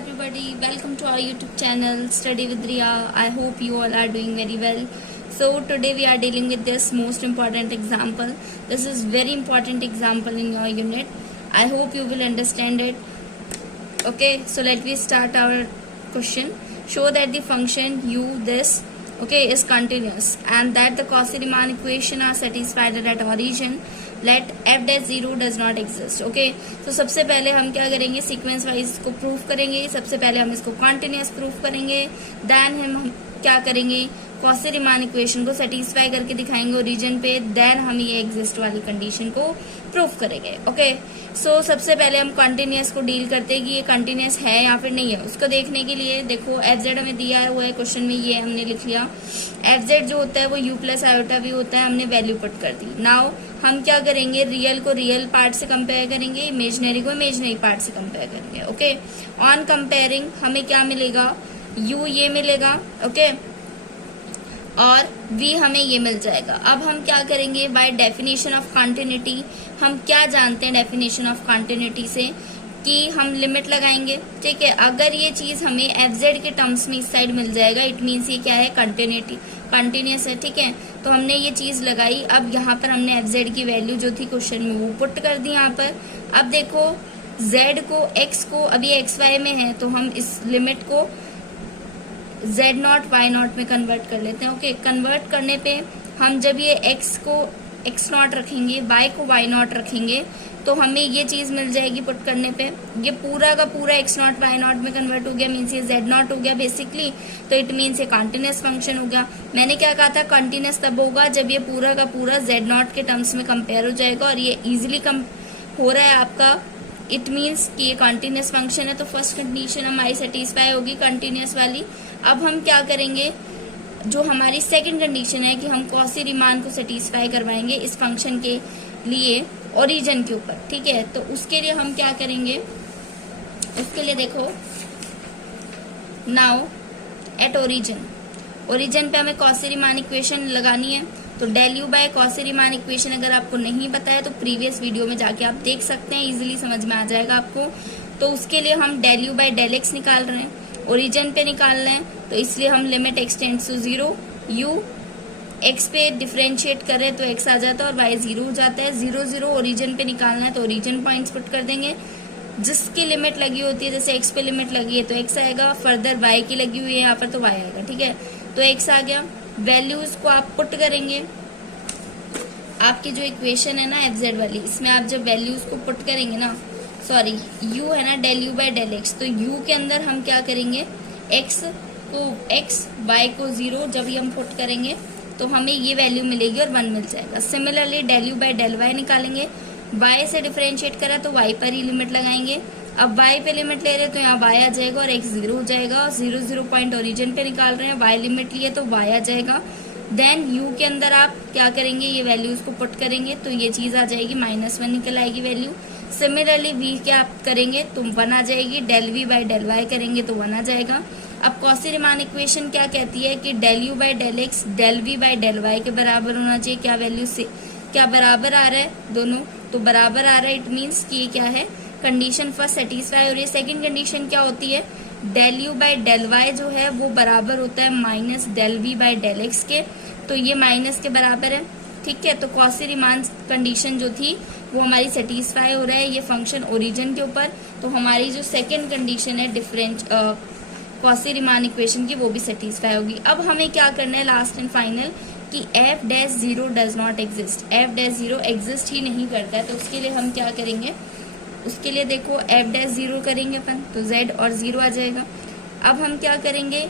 everybody, welcome to our YouTube channel Study with Riya. I hope you all are doing very well. So today we are dealing with this most important example. This is very important example in your unit. I hope you will understand it. Okay, so let me start our question. Show that the function u this is continuous and that the Cauchy-Riemann equation are satisfied at origin. Let f dash 0 does not exist. Okay, तो सबसे पहले हम क्या करेंगे, sequence wise को proof करेंगे. सबसे पहले हम इसको कॉन्टिन्यूअस प्रूफ करेंगे, देन हम क्या करेंगे, Cauchy-Riemann इक्वेशन को सेटिस्फाई करके दिखाएंगे ओरिजिन पे, देन हम ये एग्जिस्ट वाली कंडीशन को प्रूफ करेंगे. ओके, सो सबसे पहले हम कॉन्टिन्यूअस को डील करते हैं कि ये कॉन्टिन्यूअस है या फिर नहीं है. उसको देखने के लिए देखो एफ जेड हमें दिया हुआ है क्वेश्चन में, ये हमने लिख लिया. एफ जेड जो होता है वो यू प्लस आयोटा भी होता है, हमने वैल्यू पुट कर दी. नाउ हम क्या करेंगे, रियल को रियल पार्ट से कंपेयर करेंगे, इमेजिनरी को इमेजिनरी पार्ट से कंपेयर करेंगे. ओके, ऑन कंपेयरिंग हमें क्या मिलेगा, यू ये मिलेगा. ओके, और v हमें ये मिल जाएगा. अब हम क्या करेंगे, बाय डेफिनेशन ऑफ कॉन्टिन्यूटी हम क्या जानते हैं डेफिनेशन ऑफ कॉन्टिन्यूटी से, कि हम लिमिट लगाएंगे. ठीक है, अगर ये चीज हमें एफ जेड के टर्म्स में इस साइड मिल जाएगा, इट मीन्स ये क्या है, कंटिन्यूअस है. ठीक है, तो हमने ये चीज लगाई. अब यहाँ पर हमने एफ जेड की वैल्यू जो थी क्वेश्चन में वो पुट कर दी यहाँ पर. अब देखो z को x को, अभी एक्स वाई में है तो हम इस लिमिट को z नॉट वाई नॉट में कन्वर्ट कर लेते हैं. ओके, कन्वर्ट करने पे हम जब ये x को x नॉट रखेंगे, y को y नॉट रखेंगे, तो हमें ये चीज मिल जाएगी पुट करने पे. ये पूरा का पूरा x नॉट y नॉट में कन्वर्ट हो गया, मीन्स ये z नॉट हो गया बेसिकली. तो इट मीन्स ये कॉन्टिन्यूअस फंक्शन हो गया. मैंने क्या कहा था, कॉन्टिन्यूअस तब होगा जब ये पूरा का पूरा z नॉट के टर्म्स में कंपेयर हो जाएगा, और ये इजिली कम हो रहा है आपका. इट मीन्स कि ये कॉन्टिन्यूअस फंक्शन है, तो फर्स्ट कंडीशन हमारी सेटिस्फाई होगी कंटिन्यूअस वाली. अब हम क्या करेंगे, जो हमारी सेकंड कंडीशन है कि हम Cauchy-Riemann को सेटिस्फाई करवाएंगे इस फंक्शन के लिए ओरिजिन के ऊपर. ठीक है, तो उसके लिए हम क्या करेंगे, उसके लिए देखो नाउ एट ओरिजिन पे हमें Cauchy-Riemann इक्वेशन लगानी है. तो del u bye Cauchy-Riemann equation अगर आपको नहीं पता है तो प्रीवियस वीडियो में जाके आप देख सकते हैं, इजीली समझ में आ जाएगा आपको. तो उसके लिए हम del u by del x निकाल रहे हैं, ओरिजिन पे निकाल रहे हैं, तो इसलिए हम limit x tends to 0, u x पे डिफरेंशिएट कर रहे हैं तो एक्स आ जाता है और वाई 0 हो जाता है. 0 0 ओरिजिन पे निकालना है तो ओरिजिन पॉइंट्स पुट कर देंगे. जिसकी लिमिट लगी होती है, जैसे एक्स पे लिमिट लगी है तो एक्स आएगा, फर्दर वाई की लगी हुई है यहाँ पर तो वाई आएगा. ठीक है, तो एक्स आ गया. वैल्यूज को आप पुट करेंगे, आपकी जो इक्वेशन है ना एफ जेड वाली, इसमें आप जब वैल्यूज को पुट करेंगे ना, सॉरी यू है ना del u by del x, तो यू के अंदर हम क्या करेंगे, एक्स को एक्स, वाई को 0 जब ये हम पुट करेंगे तो हमें ये वैल्यू मिलेगी और 1 मिल जाएगा. Similarly del u by del y निकालेंगे, वाई से डिफरेंशिएट करा तो वाई पर ही लिमिट लगाएंगे. अब वाई पे लिमिट ले रहे हैं तो यहाँ वाई आ जाएगा और एक्स 0 हो जाएगा. 0 0 पॉइंट ओरिजिन पे निकाल रहे हैं, वाई लिमिट लिए तो वाई आ जाएगा. देन यू के अंदर आप क्या करेंगे, ये वैल्यूज को पुट करेंगे तो ये चीज आ जाएगी, -1 निकल आएगी वैल्यू. सिमिलरली वी क्या आप करेंगे तो 1 आ जाएगी, del v by del y करेंगे तो 1 आ जाएगा. अब Cauchy-Riemann इक्वेशन क्या कहती है कि del u by del x del v by del y के बराबर होना चाहिए. क्या वैल्यू से क्या बराबर आ रहा है, दोनों तो बराबर आ रहा है. इट मीन्स कि ये क्या है, कंडीशन फर्स्ट सेटिस्फाई हो रही है. सेकंड कंडीशन क्या होती है, del u by del y जो है वो बराबर होता है minus del v by del x के, तो ये माइनस के बराबर है. ठीक है, तो Cauchy-Riemann कंडीशन जो थी वो हमारी सेटिस्फाई हो रहा है ये फंक्शन ओरिजिन के ऊपर. तो हमारी जो सेकंड कंडीशन है डिफरेंट Cauchy-Riemann इक्वेशन की वो भी सेटिस्फाई होगी. अब हमें क्या करना है लास्ट एंड फाइनल, कि F dash 0 does not exist, F dash 0 exist ही नहीं करता है. तो उसके लिए हम क्या करेंगे, उसके लिए देखो एफ डैश 0 करेंगे अपन तो z और 0 आ जाएगा. अब हम क्या करेंगे,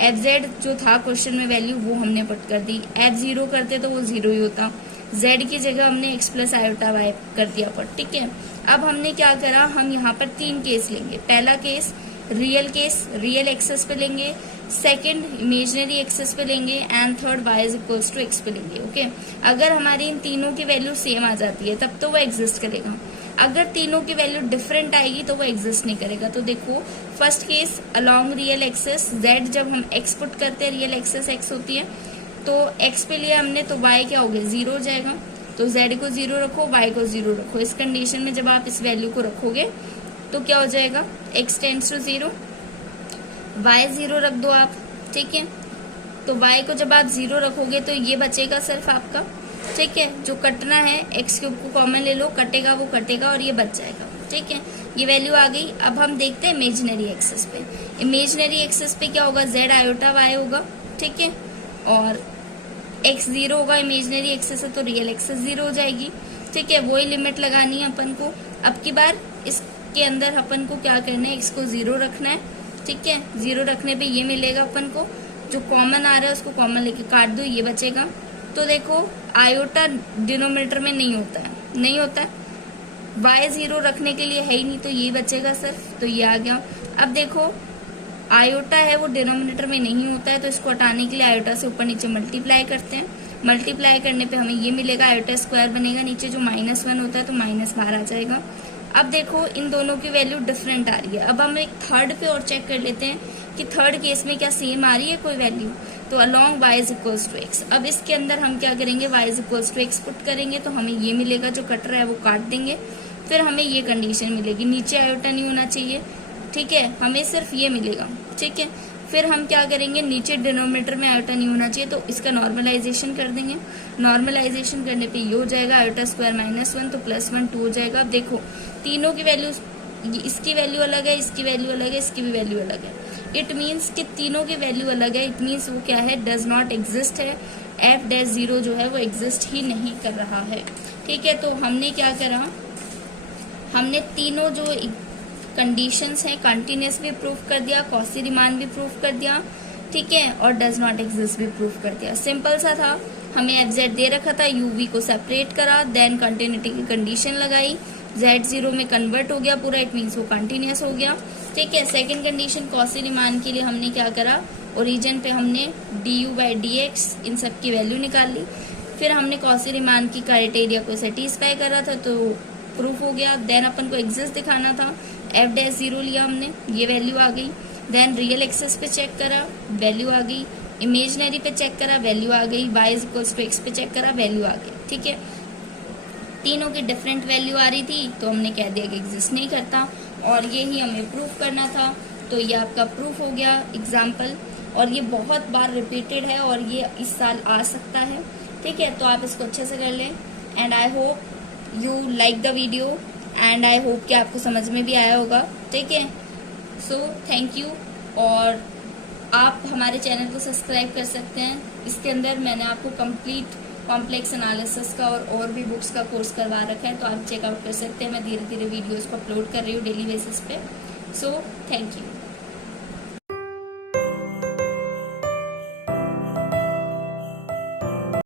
एफ जेड जो था क्वेश्चन में वैल्यू वो हमने पुट कर दी, एफ 0 करते तो वो 0 ही होता, z की जगह हमने x प्लस आयोटा वाई कर दिया पुट. ठीक है, अब हमने क्या करा, हम यहाँ पर 3 केस लेंगे. पहला केस रियल एक्सेस पे लेंगे, सेकंड इमेजिनरी एक्सेस पे लेंगे, and third y is equals to x पे लेंगे. ओके, अगर हमारी इन तीनों की वैल्यू सेम आ जाती है तब तो वो एग्जिस्ट करेगा. अगर तीनों की वैल्यू डिफरेंट आएगी तो वो एग्जिस्ट नहीं करेगा. तो देखो first case along real access z, जब हम x पुट करते हैं रियल एक्सेस x होती है, तो x पे लिया हमने तो y क्या हो गया, 0 हो जाएगा. तो z को 0 रखो, y को 0 रखो. इस कंडीशन में जब आप इस वैल्यू को रखोगे तो क्या हो जाएगा, x टेंड्स टू 0, y 0 रख दो आप, ठीक है। तो y को जब आप 0 रखोगे तो ये बचेगा सिर्फ आपका, ठीक है। जो कटना है x क्यूब को कॉमन ले लो, कटेगा वो कटेगा और ये बच जाएगा, ठीक है। ये वैल्यू आ गई। अब हम देखते हैं इमेजिनरी एक्सिस पे। इमेजिनरी एक्सिस पे क्या होगा, z आयोटा y होगा, ठीक है, और x 0 होगा, इमेजिनरी एक्सिस है तो रियल एक्सिस 0 हो जाएगी, ठीक है। वही लिमिट लगानी है अपन को। अब की बार इसके अंदर अपन को क्या करना है, x को 0 रखना है, ठीक है। 0 रखने पे ये मिलेगा अपन को, जो कॉमन आ रहा है उसको कॉमन लेके काट दो, ये बचेगा। तो देखो आयोटा डिनोमिनेटर में नहीं होता है, नहीं होता है, y 0 रखने के लिए है ही नहीं, तो ये बचेगा सिर्फ, तो ये आ गया। अब देखो आयोटा है वो डिनोमिनेटर में नहीं होता है, तो इसको हटाने के लिए आयोटा से ऊपर नीचे मल्टीप्लाई करते हैं। मल्टीप्लाई करने पे हमें ये मिलेगा, आयोटा स्क्वायर बनेगा, नीचे जो -1 होता है तो माइनस बाहर आ जाएगा। अब देखो इन दोनों की वैल्यू डिफरेंट आ रही है। अब हम एक थर्ड पे और चेक कर लेते हैं कि थर्ड केस में क्या सेम आ रही है कोई वैल्यू। तो along y is equals to x, अब इसके अंदर हम क्या करेंगे, y is equals to x put करेंगे, तो हमें ये मिलेगा, जो कट रहा है वो काट देंगे। फिर हमें ये कंडीशन मिलेगी, नीचे आयोटा नहीं होना चाहिए, ठीक है, हमें सिर्फ ये मिलेगा, ठीक है। फिर हम क्या करेंगे, नीचे डिनोमिनेटर में आयोटा नहीं होना चाहिए, तो इसका नॉर्मलाइजेशन कर देंगे। नॉर्मलाइजेशन करने पे ये हो जाएगा, आयोटा स्क्वायर -1 तो +1 2 हो जाएगा। अब देखो तीनों की वैल्यू, इसकी वैल्यू अलग है, इसकी वैल्यू अलग है, इसकी भी वैल्यू अलग है। इट मीन्स कि तीनों की वैल्यू अलग है। इट मीन्स वो क्या है, डज नॉट एग्जिस्ट है, f'0 जो है वो एग्जिस्ट ही नहीं कर रहा है, ठीक है। तो हमने क्या करा, हमने तीनों जो कंडीशंस हैं कंटिन्यूस भी प्रूफ कर दिया, कॉची रीमान भी प्रूफ कर दिया, ठीक है, और डज नॉट एग्जिस्ट भी प्रूफ कर दिया। सिंपल सा था, हमें एफ दे रखा था, यूवी को सेपरेट करा, देन कंटिन्यूटी की कंडीशन लगाई, z0 में कन्वर्ट हो गया पूरा, इट मीन्स वो कंटिन्यूस हो गया, ठीक है। सेकंड कंडीशन कॉची रीमान के लिए हमने क्या करा, ओरिजिन पे हमने du/dx इन सब की वैल्यू निकाल ली। फिर हमने कॉची रीमान की क्राइटेरिया को सेटिस्फाई करा था, तो प्रूफ हो गया। देन अपन को एग्जिस्ट दिखाना था, f'0 लिया हमने, ये वैल्यू आ गई। देन रियल एक्सिस पे चेक करा, वैल्यू आ गई। इमेजिनरी पे चेक करा, वैल्यू आ गई। y is equals to x पे चेक करा, वैल्यू आ गई, ठीक है। तीनों की डिफरेंट वैल्यू आ रही थी, तो हमने कह दिया कि एग्जिस्ट नहीं करता, और ये ही हमें प्रूफ करना था। तो ये आपका प्रूफ हो गया एग्जाम्पल, और ये बहुत बार रिपीटेड है और ये इस साल आ सकता है, ठीक है। तो आप इसको अच्छे से कर लें, and I hope you like the video, and I hope कि आपको समझ में भी आया होगा, ठीक है। सो थैंक यू, और आप हमारे चैनल को सब्सक्राइब कर सकते हैं। इसके अंदर मैंने आपको कंप्लीट कॉम्प्लेक्स एनालिसिस का और भी बुक्स का कोर्स करवा रखा है, तो आप चेकआउट कर सकते हैं। मैं धीरे धीरे वीडियोस को अपलोड कर रही हूँ डेली बेसिस पे। So thank you.